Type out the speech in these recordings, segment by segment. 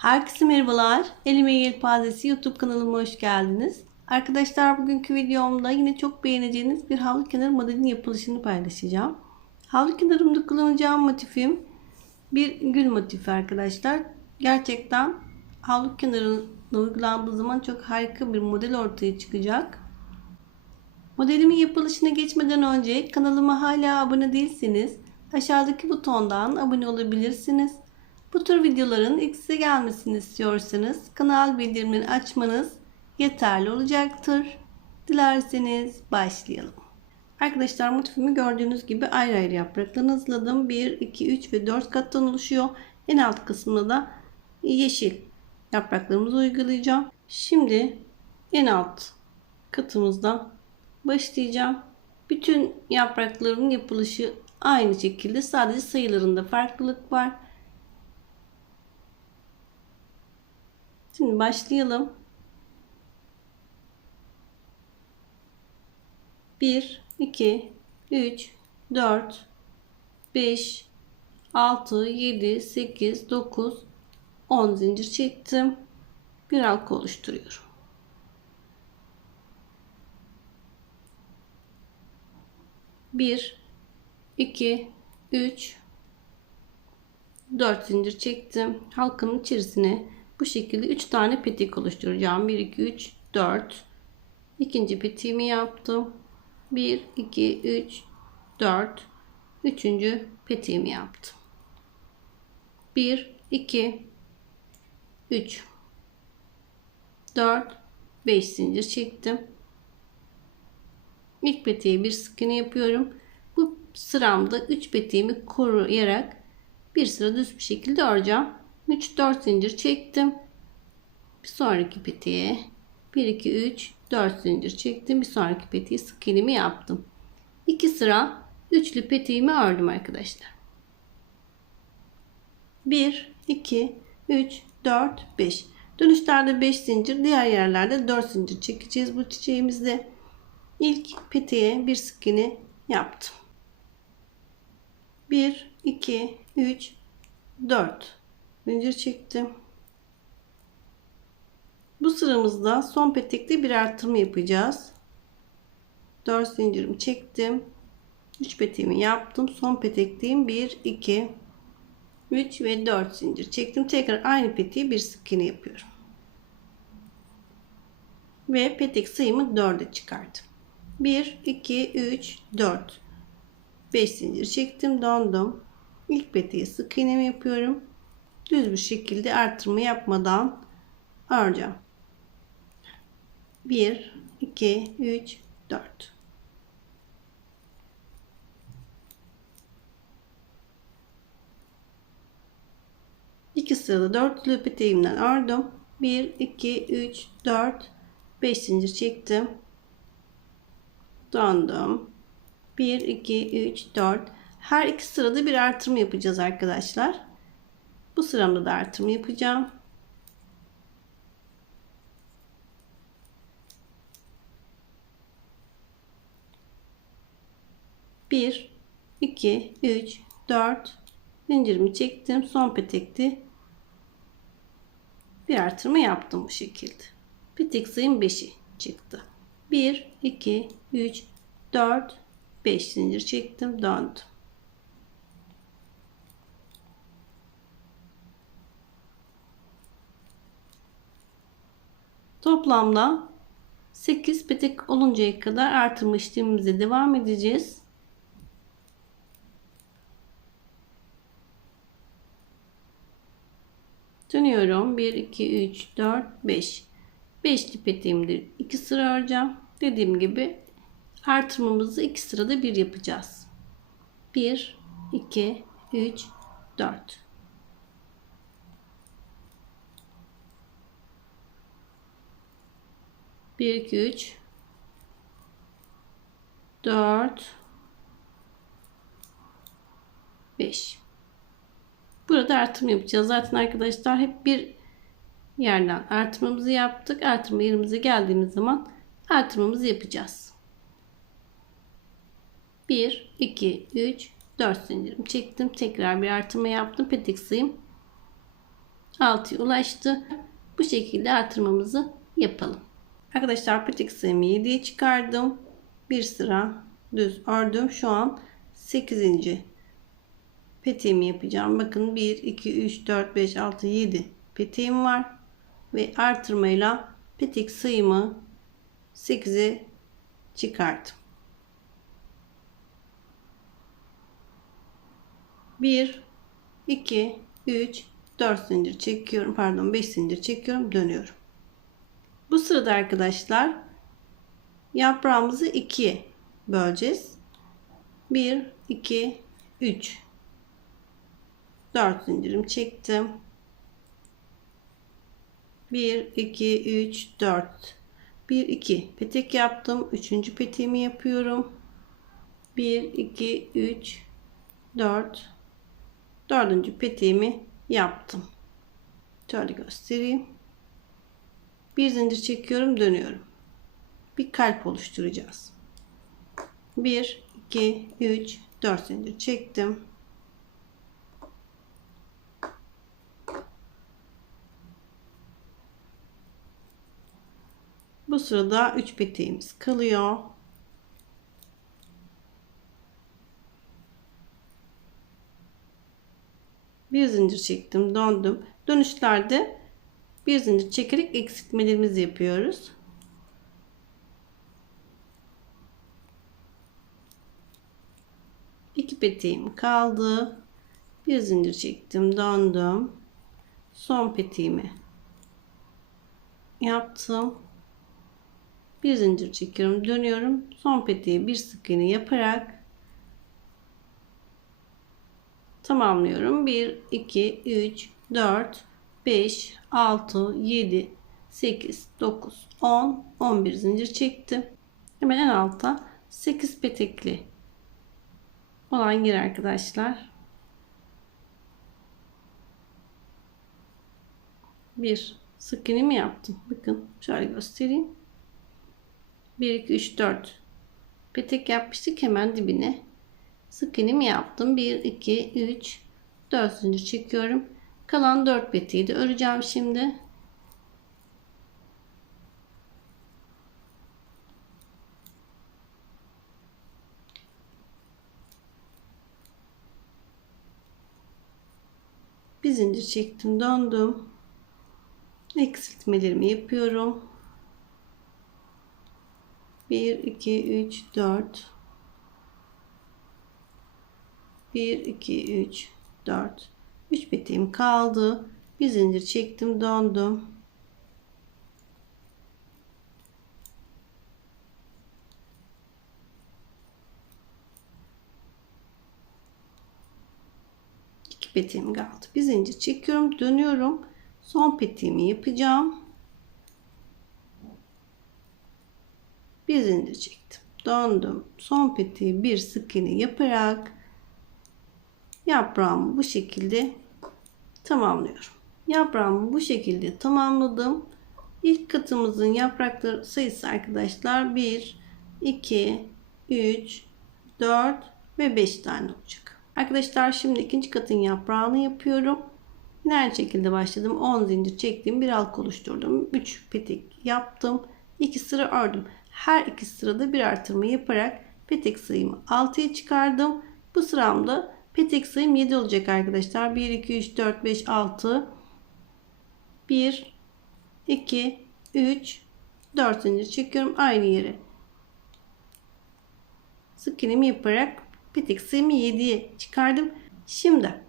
Herkese merhabalar. Elime Yelpazesi YouTube kanalıma hoş geldiniz. Arkadaşlar bugünkü videomda yine çok beğeneceğiniz bir havlu kenarı modelinin yapılışını paylaşacağım. Havlu kenarımda kullanacağım motifim bir gül motifi arkadaşlar. Gerçekten havlu kenarına uygulandığı zaman çok harika bir model ortaya çıkacak. Modelimin yapılışına geçmeden önce kanalıma hala abone değilseniz aşağıdaki butondan abone olabilirsiniz. Bu tür videoların ilk size gelmesini istiyorsanız kanal bildirimini açmanız yeterli olacaktır. Dilerseniz başlayalım. Arkadaşlar motifimi gördüğünüz gibi ayrı ayrı yapraktan hazırladım. 1, 2, 3 ve 4 kattan oluşuyor. En alt kısmında da yeşil yapraklarımızı uygulayacağım. Şimdi en alt katımızda başlayacağım. Bütün yaprakların yapılışı aynı şekilde sadece sayılarında farklılık var. Şimdi başlayalım. 1 2 3 4 5 6 7 8 9 10 zincir çektim. Bir halka oluşturuyorum. Bir, iki, üç, dört zincir çektim. Halkanın içerisine bu şekilde 3 tane petek oluşturacağım. 1 2 3 4. İkinci petiğimi yaptım. 1 2 3 4. Üçüncü petiğimi yaptım. 1 2 3 4 5 zincir çektim. İlk peteğe bir sık iğne yapıyorum. Bu sıramda 3 peteğimi koruyarak bir sıra düz bir şekilde öreceğim. 3 4 zincir çektim. Bir sonraki petiğe 1 2 3 4 zincir çektim. Bir sonraki petiğe sık iğnemi yaptım. 2 sıra üçlü petiğimi ördüm arkadaşlar. 1 2 3 4 5 Dönüşlerde 5 zincir, diğer yerlerde 4 zincir çekeceğiz bu çiçeğimizde. İlk peteğe bir sık iğne yaptım. 1 2 3 4 zincir çektim. Bu sıramızda son petekte bir artırma yapacağız. 4 zincirimi çektim. 3 peteğimi yaptım. Son petekteyim. 1 2 3 ve 4 zincir çektim. Tekrar aynı peteği bir sık iğne yapıyorum. Ve petek sayımı 4'e çıkardım. 1 2 3 4 5 zincir çektim. Döndüm. İlk peteğe sık iğnemi yapıyorum. Düz bir şekilde artırma yapmadan öreceğim. 1 2 3 4 2 sırada dörtlü peteğimden ördüm. 1 2 3 4 5 zincir çektim. Döndüm. 1 2 3 4 her iki sırada bir artırma yapacağız arkadaşlar. Bu sıramda da artırma yapacağım. Bir, iki, üç, dört zincirimi çektim. Son petekti. Bir artırma yaptım bu şekilde. Petek sayım 5'i çıktı. 1, 2, 3, 4, 5 zincir çektim. Döndüm. Toplamda 8 petek oluncaya kadar artırma işlemimize devam edeceğiz. Dönüyorum. 1, 2, 3, 4, 5. 5'li peteğimdir. 2 sıra öreceğim. Dediğim gibi artırmamızı 2 sırada bir yapacağız. 1, 2, 3, 4. 1 2 3 4 5 Burada artırma yapacağız. Zaten arkadaşlar hep bir yerden artırmamızı yaptık. Artırma yerimize geldiğimiz zaman artırmamızı yapacağız. 1 2 3 4 zincirim çektim. Tekrar bir artırma yaptım. Petek sayım 6'ya ulaştı. Bu şekilde artırmamızı yapalım. Arkadaşlar petek sayımı 7'ye çıkardım. Bir sıra düz ördüm. Şu an 8. peteğimi yapacağım. Bakın 1, 2, 3, 4, 5, 6, 7 peteğim var. Ve artırmayla petek sayımı 8'e çıkardım. 1, 2, 3, 4 zincir çekiyorum. Pardon 5 zincir çekiyorum. Dönüyorum. Bu sırada arkadaşlar yaprağımızı ikiye böleceğiz. 1, 2, 3. 4 zincirim çektim. 1, 2, 3, 4. 1, 2 petek yaptım. Üçüncü peteğimi yapıyorum. 1, 2, 3, 4. Dördüncü peteğimi yaptım. Şöyle göstereyim. Bir zincir çekiyorum, dönüyorum. Bir kalp oluşturacağız. 1, 2, 3, 4 zincir çektim. Bu sırada 3 peteğimiz kalıyor. Bir zincir çektim, döndüm. Dönüşlerde bir zincir çekerek eksiltmelerimizi yapıyoruz. İki peteğim kaldı. Bir zincir çektim, döndüm. Son peteğimi yaptım. Bir zincir çekiyorum, dönüyorum. Son peteği bir sık iğne yaparak tamamlıyorum. 1 2 3 4 5 6 7 8 9 10 11 zincir çektim. Hemen en alta 8 petekli olan yer arkadaşlar. Bir sık iğne mi yaptım? Bakın şöyle göstereyim. 1 2 3 4 petek yapmıştık hemen dibine sık iğne mi yaptım 1 2 3 4 zincir çekiyorum kalan 4 peteği de öreceğim şimdi. Bir zincir çektim döndüm. Eksiltmelerimi yapıyorum. 1 2 3 4 1 2 3 4 3 peteğim kaldı. Bir zincir çektim döndüm. İki peteğim kaldı. Bir zincir çekiyorum dönüyorum. Son peteğimi yapacağım. Bir zincir çektim döndüm. Son peteği bir sık iğne yaparak yaprağımı bu şekilde tamamlıyorum. Yaprağımı bu şekilde tamamladım. İlk katımızın yaprakları sayısı arkadaşlar 1 2 3 4 ve 5 tane olacak. Arkadaşlar şimdi ikinci katın yaprağını yapıyorum. Yine aynı şekilde başladım. 10 zincir çektim bir halk oluşturdum. 3 petek yaptım. 2 sıra ördüm. Her iki sırada bir artırma yaparak petek sayımı 6'ya çıkardım. Bu sıramda petek sayım 7 olacak arkadaşlar. 1, 2, 3, 4, 5, 6. 1, 2, 3, 4 zincir çekiyorum. Aynı yere sık iğnemi yaparak petek sayımı 7'ye çıkardım. Şimdi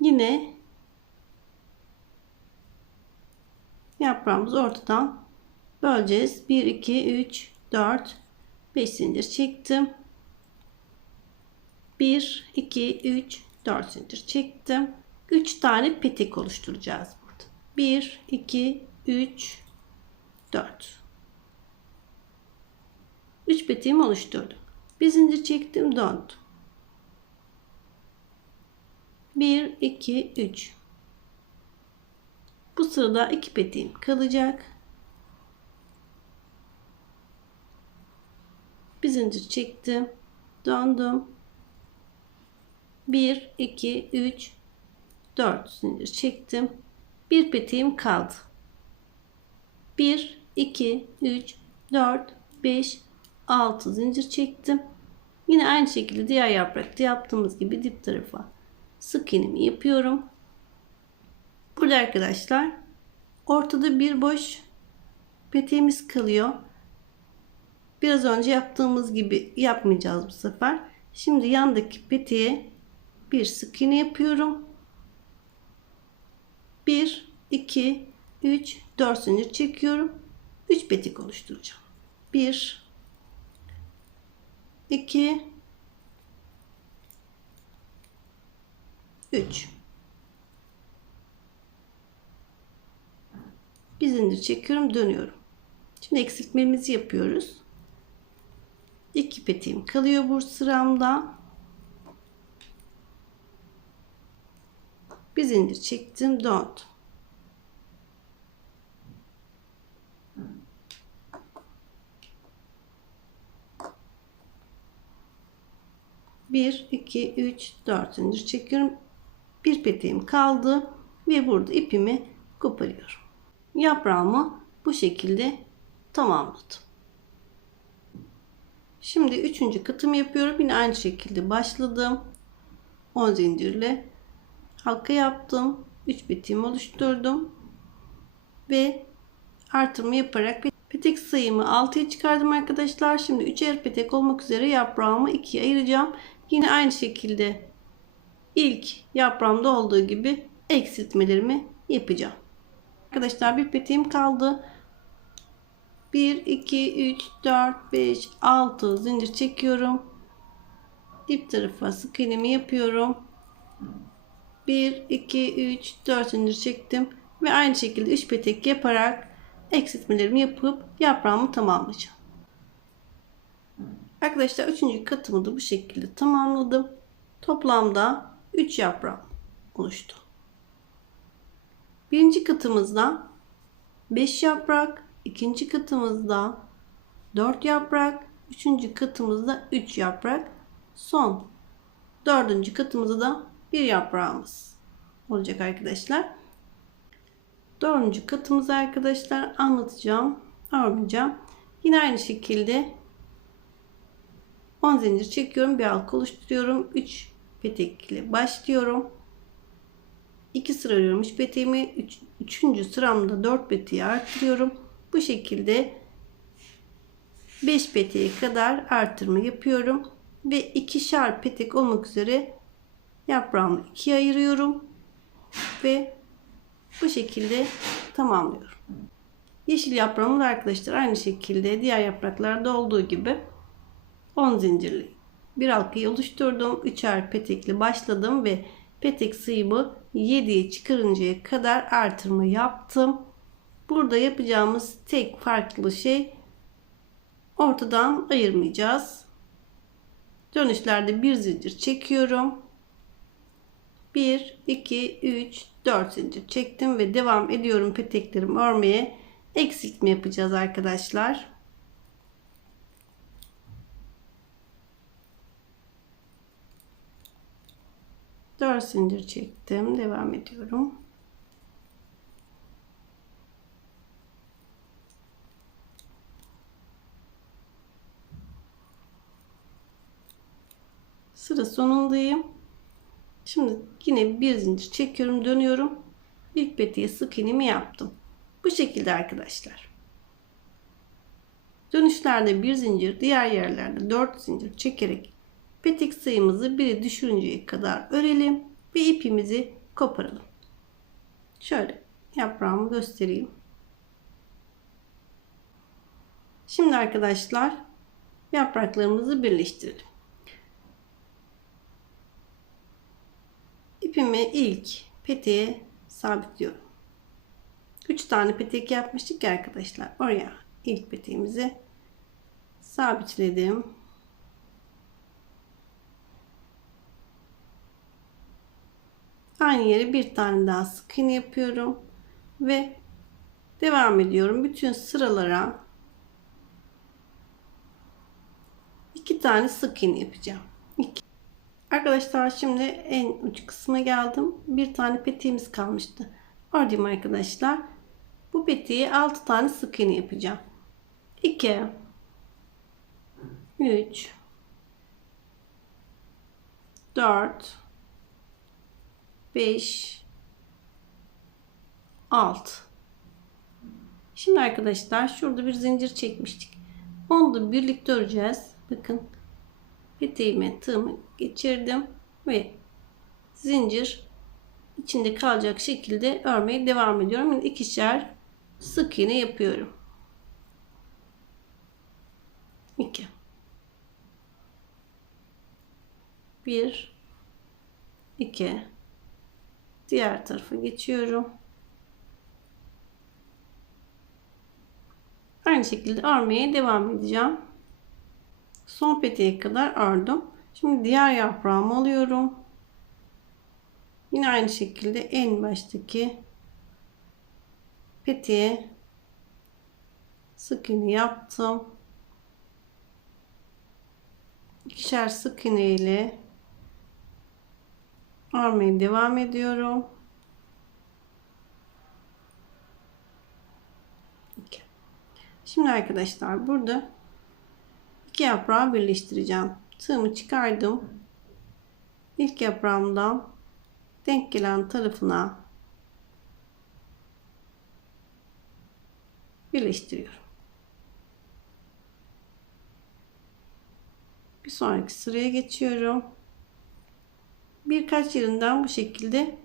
yine yaprağımızı ortadan böleceğiz. 1, 2, 3, 4, 5 zincir çektim. 1, 2, 3, 4 zincir çektim. 3 tane petek oluşturacağız burada. 1, 2, 3, 4. 3 peteğimi oluşturdum. Bir zincir çektim döndüm. 1, 2, 3. Bu sırada 2 peteğim kalacak. bir zincir çektim döndüm 1 2 3 4 zincir çektim Bir peteğim kaldı. 1, 2, 3, 4, 5, 6 zincir çektim. Yine aynı şekilde diğer yaprakta yaptığımız gibi dip tarafa sık iğnemi yapıyorum. Burada arkadaşlar ortada bir boş peteğimiz kalıyor. Biraz önce yaptığımız gibi yapmayacağız bu sefer. Şimdi yandaki peteğe bir sık iğne yapıyorum. 1 2 3 4 zincir çekiyorum. 3 petek oluşturacağım. 1 2 3 bir zincir çekiyorum dönüyorum şimdi eksiltmemizi yapıyoruz 2 peteğim kalıyor bu sıramda bir zincir çektim döndüm Bir, iki, üç, dört zincir çekiyorum. Bir peteğim kaldı ve burada ipimi koparıyorum. Yaprağımı bu şekilde tamamladım. Şimdi üçüncü katımı yapıyorum. Yine aynı şekilde başladım. 10 zincirle halka yaptım. 3 peteğimi oluşturdum. Ve artırma yaparak petek sayımı 6'ya çıkardım arkadaşlar. Şimdi 3'er petek olmak üzere yaprağımı 2'ye ayıracağım. Yine aynı şekilde ilk yaprağımda olduğu gibi eksiltmelerimi yapacağım. Arkadaşlar bir peteğim kaldı. 1, 2, 3, 4, 5, 6 zincir çekiyorum. Dip tarafa sık iğnemi yapıyorum. 1, 2, 3, 4 zincir çektim. Ve aynı şekilde 3 petek yaparak eksiltmelerimi yapıp yaprağımı tamamlayacağım. Arkadaşlar 3. katımı da bu şekilde tamamladım. Toplamda 3 yaprağım oluştu. Birinci katımızda 5 yaprak, ikinci katımızda 4 yaprak, üçüncü katımızda 3 yaprak, son dördüncü katımızda da bir yaprağımız olacak arkadaşlar. Dördüncü katımızı arkadaşlar anlatacağım, örmeyeceğim. Yine aynı şekilde 10 zincir çekiyorum. Bir halka oluşturuyorum. 3 petek ile başlıyorum. 2 sıra örüyorum. 3 peteğimi 3. Üç, sıramda 4 peteği artırıyorum. Bu şekilde 5 peteğe kadar artırma yapıyorum. Ve ikişer petek olmak üzere yaprağımı ikiye ayırıyorum. Ve bu şekilde tamamlıyorum. Yeşil yaprağımı da arkadaşlar aynı şekilde diğer yapraklarda olduğu gibi 10 zincirli bir halkayı oluşturdum. Üçer petekli başladım ve petek sayımı 7'ye çıkarıncaya kadar artırma yaptım. Burada yapacağımız tek farklı şey ortadan ayırmayacağız. Dönüşlerde bir zincir çekiyorum. 1, 2, 3, 4 zincir çektim ve devam ediyorum peteklerimi örmeye. Eksiltme yapacağız arkadaşlar. 4 zincir çektim. Devam ediyorum. Sıra sonundayım. Şimdi yine bir zincir çekiyorum, dönüyorum. İlk petiye sık iğnemi yaptım. Bu şekilde arkadaşlar. Dönüşlerde bir zincir, diğer yerlerde 4 zincir çekerek petek sayımızı biri düşürünceye kadar örelim ve ipimizi koparalım. Şöyle yaprağımı göstereyim. Şimdi arkadaşlar yapraklarımızı birleştirelim. İpimi ilk peteğe sabitliyorum. 3 tane petek yapmıştık ya arkadaşlar. Oraya ilk peteğimizi sabitledim. Aynı yere bir tane daha sık iğne yapıyorum. Ve devam ediyorum. Bütün sıralara iki tane sık iğne yapacağım. İki. Arkadaşlar şimdi en uç kısma geldim. Bir tane peteğimiz kalmıştı. Oradayım arkadaşlar. Bu petiye 6 tane sık iğne yapacağım. 2 3 4 5 6 Şimdi arkadaşlar şurada bir zincir çekmiştik. Onu da birlikte öreceğiz. Bakın peteğime tığımı geçirdim ve zincir içinde kalacak şekilde örmeye devam ediyorum. Yani ikişer sık iğne yapıyorum. 2 1 2 diğer tarafa geçiyorum. Aynı şekilde örmeye devam edeceğim. Son peteğe kadar ördüm. Şimdi diğer yaprağımı alıyorum. Yine aynı şekilde en baştaki peteğe sık iğne yaptım. İkişer sık iğne ile örmeye devam ediyorum. Şimdi arkadaşlar burada iki yaprağı birleştireceğim. Tığımı çıkardım. İlk yaprağımdan denk gelen tarafına birleştiriyorum. Bir sonraki sıraya geçiyorum. Birkaç yerinden bu şekilde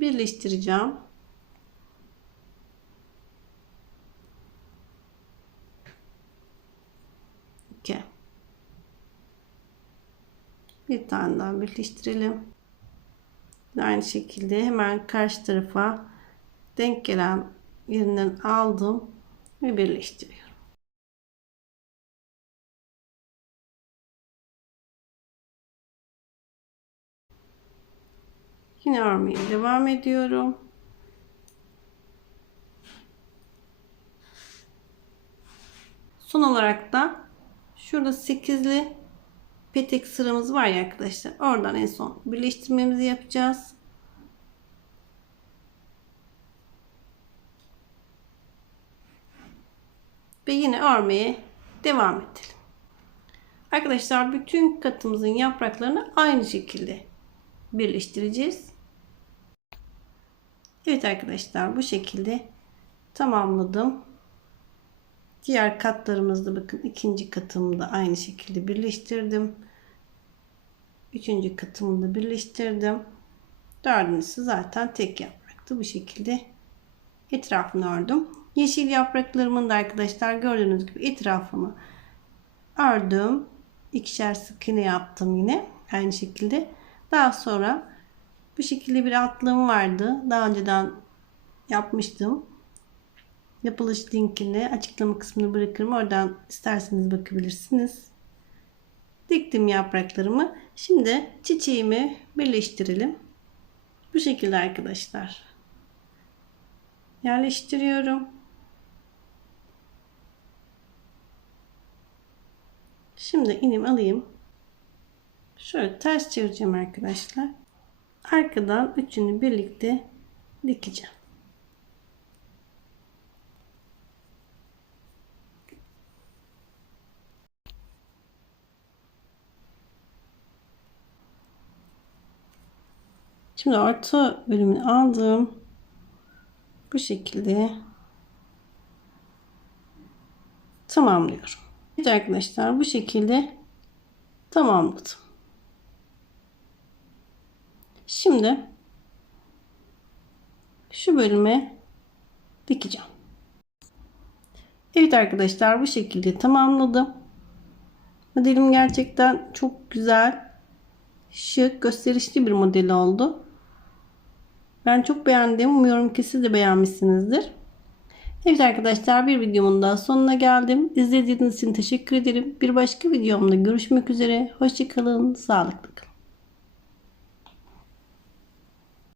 birleştireceğim. İki. Bir tane daha birleştirelim. Aynı şekilde hemen karşı tarafa denk gelen yerinden aldım ve birleştiriyorum. Yine örmeye devam ediyorum. Son olarak da şurada 8'li petek sıramız var ya arkadaşlar. Oradan en son birleştirmemizi yapacağız. Ve yine örmeye devam edelim. Arkadaşlar bütün katımızın yapraklarını aynı şekilde birleştireceğiz. Evet arkadaşlar bu şekilde tamamladım. Diğer katlarımızda bakın ikinci katımı da aynı şekilde birleştirdim. Üçüncü katımı da birleştirdim. Dördüncüsü zaten tek yapraktı. Bu şekilde etrafını ördüm. Yeşil yapraklarımın da arkadaşlar gördüğünüz gibi etrafını ördüm. İkişer sık iğne yaptım yine. Aynı şekilde. Daha sonra bu şekilde bir atlığım vardı. Daha önceden yapmıştım. Yapılış linkini açıklama kısmına bırakırım. Oradan isterseniz bakabilirsiniz. Diktim yapraklarımı. Şimdi çiçeğimi birleştirelim. Bu şekilde arkadaşlar. Yerleştiriyorum. Şimdi inim alayım. Şöyle ters çevireceğim arkadaşlar. Arkadan üçünü birlikte dikeceğim. Şimdi orta bölümünü aldım. Bu şekilde tamamlıyorum. Evet arkadaşlar bu şekilde tamamladım. Şimdi şu bölüme dikeceğim. Evet arkadaşlar bu şekilde tamamladım. Modelim gerçekten çok güzel, şık, gösterişli bir model oldu. Ben çok beğendim. Umuyorum ki siz de beğenmişsinizdir. Evet arkadaşlar bir videomun daha sonuna geldim. İzlediğiniz için teşekkür ederim. Bir başka videomda görüşmek üzere. Hoşçakalın. Sağlıklı kalın.